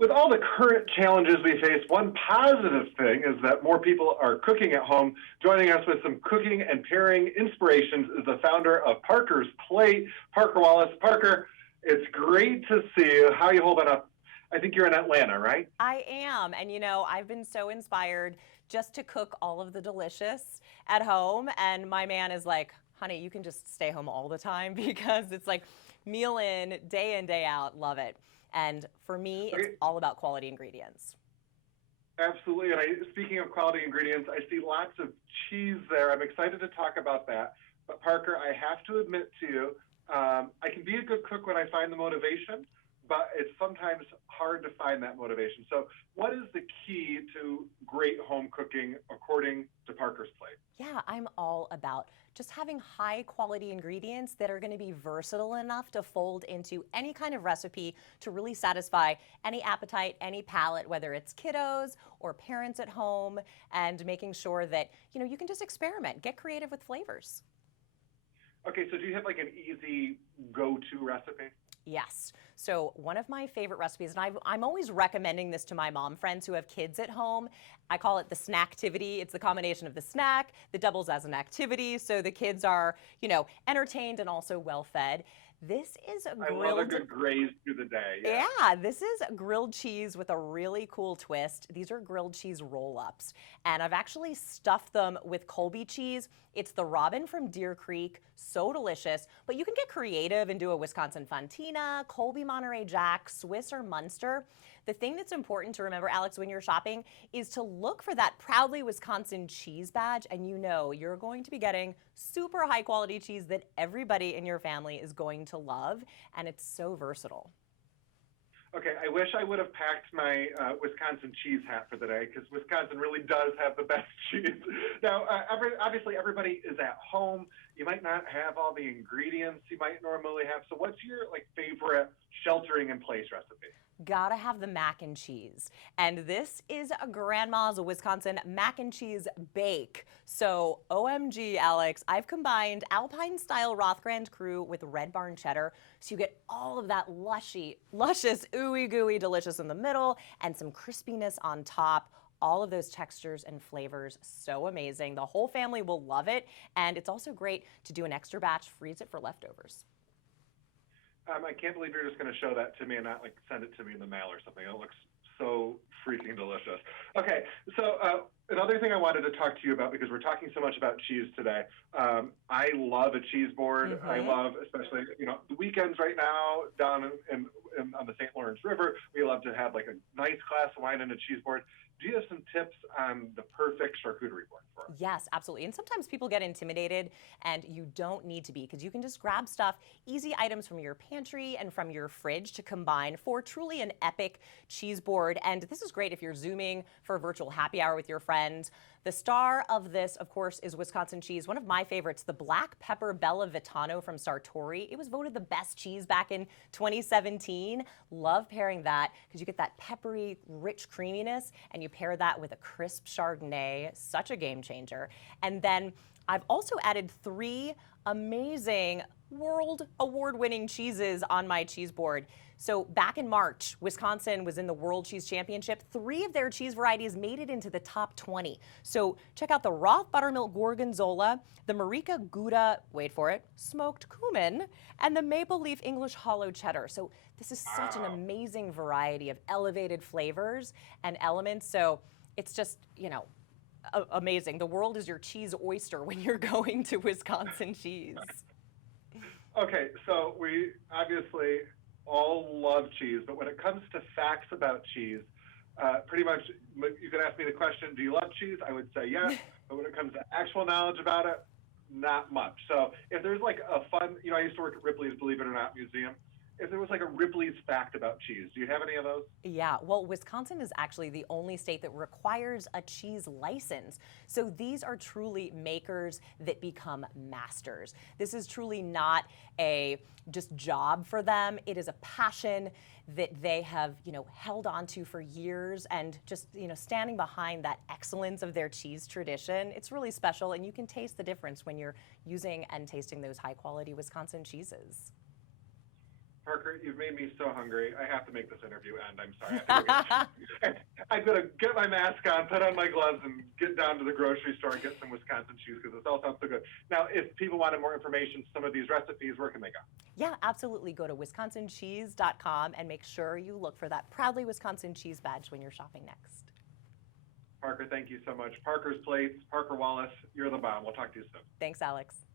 With all the current challenges we face, one positive thing is that more people are cooking at home. Joining us with some cooking and pairing inspirations is the founder of Parker's Plate, Parker Wallace. Parker, it's great to see you. How are you holding up? I think you're in Atlanta, right? I am. And I've been so inspired just to cook all of the delicious at home. And my man is like, honey, you can just stay home all the time because it's like meal in, day out. Love it. And for me, it's Okay, all about quality ingredients. absolutely. And speaking of quality ingredients, I see lots of cheese there. I'm excited to talk about that. But Parker, I have to admit to you, I can be a good cook when I find the motivation, but it's sometimes hard to find that motivation. So, what is the key to great home cooking according to Parker's Plate? Yeah, I'm all about just having high quality ingredients that are going to be versatile enough to fold into any kind of recipe to really satisfy any appetite, any palate, whether it's kiddos or parents at home, and making sure that, you can just experiment, get creative with flavors. Okay, so do you have like an easy go-to recipe? Yes. So one of my favorite recipes, and I'm always recommending this to my mom friends who have kids at home. I call it the snacktivity. It's the combination of the snack that doubles as an activity, so the kids are, entertained and also well fed. This is a I love a grilled good graze through the day. Yeah. yeah, this is grilled cheese with a really cool twist. These are grilled cheese roll-ups, and I've actually stuffed them with Colby cheese. It's the Robin from Deer Creek, so delicious, but you can get creative and do a Wisconsin Fontina, Colby Monterey Jack, Swiss or Munster. The thing that's important to remember, Alex, when you're shopping is to look for that proudly Wisconsin cheese badge, and you're going to be getting super high quality cheese that everybody in your family is going to love, and it's so versatile. Okay, I wish I would have packed my Wisconsin cheese hat for the day because Wisconsin really does have the best cheese. Now, obviously, everybody is at home. You might not have all the ingredients you might normally have. So, what's your favorite sheltering in place recipe? Gotta have the mac and cheese. And this is a grandma's Wisconsin mac and cheese bake. So, OMG, Alex, I've combined Alpine style Rothgrand Crew with Red Barn cheddar. So you get all of that luscious, ooey gooey delicious in the middle and some crispiness on top. All of those textures and flavors, so amazing. The whole family will love it. And it's also great to do an extra batch, freeze it for leftovers. I can't believe you're just going to show that to me and not send it to me in the mail or something. It looks so freaking delicious. Okay, so another thing I wanted to talk to you about because we're talking so much about cheese today. I love a cheese board. I Mm-hmm. love, especially the weekends right now down on the St. Lawrence River. We love to have a nice glass of wine and a cheese board. Do you have some tips on the perfect charcuterie board for us? Yes, absolutely. And sometimes people get intimidated, and you don't need to be because you can just grab stuff, easy items from your pantry and from your fridge to combine for truly an epic cheese board. And this is great if you're Zooming for a virtual happy hour with your friends. The star of this, of course, is Wisconsin cheese. One of my favorites, the black pepper Bella Vitano from Sartori. It was voted the best cheese back in 2017. Love pairing that because you get that peppery, rich creaminess, and you pair that with a crisp Chardonnay. Such a game changer. And then I've also added three amazing world award winning cheeses on my cheese board. So back in March, Wisconsin was in the World Cheese Championship. Three of their cheese varieties made it into the top 20. So check out the Roth Buttermilk Gorgonzola, the Marica Gouda, wait for it, smoked cumin, and the Maple Leaf English Hollow Cheddar. So this is such an Wow. amazing variety of elevated flavors and elements. So it's just, amazing. The world is your cheese oyster when you're going to Wisconsin cheese. Okay, so we obviously all love cheese, but when it comes to facts about cheese, pretty much you could ask me the question, do you love cheese? I would say yes, but when it comes to actual knowledge about it, not much. So if there's a fun, I used to work at Ripley's Believe It or Not Museum. If there was a Ripley's fact about cheese, do you have any of those? Yeah, well, Wisconsin is actually the only state that requires a cheese license. So these are truly makers that become masters. This is truly not a just job for them. It is a passion that they have, held on to for years and just, standing behind that excellence of their cheese tradition. It's really special, and you can taste the difference when you're using and tasting those high quality Wisconsin cheeses. Parker, you've made me so hungry. I have to make this interview end. I'm sorry. I'm going to get my mask on, put on my gloves, and get down to the grocery store and get some Wisconsin cheese because this all sounds so good. Now, if people wanted more information, some of these recipes, where can they go? Yeah, absolutely. Go to wisconsincheese.com and make sure you look for that Proudly Wisconsin cheese badge when you're shopping next. Parker, thank you so much. Parker's Plates, Parker Wallace, you're the bomb. We'll talk to you soon. Thanks, Alex.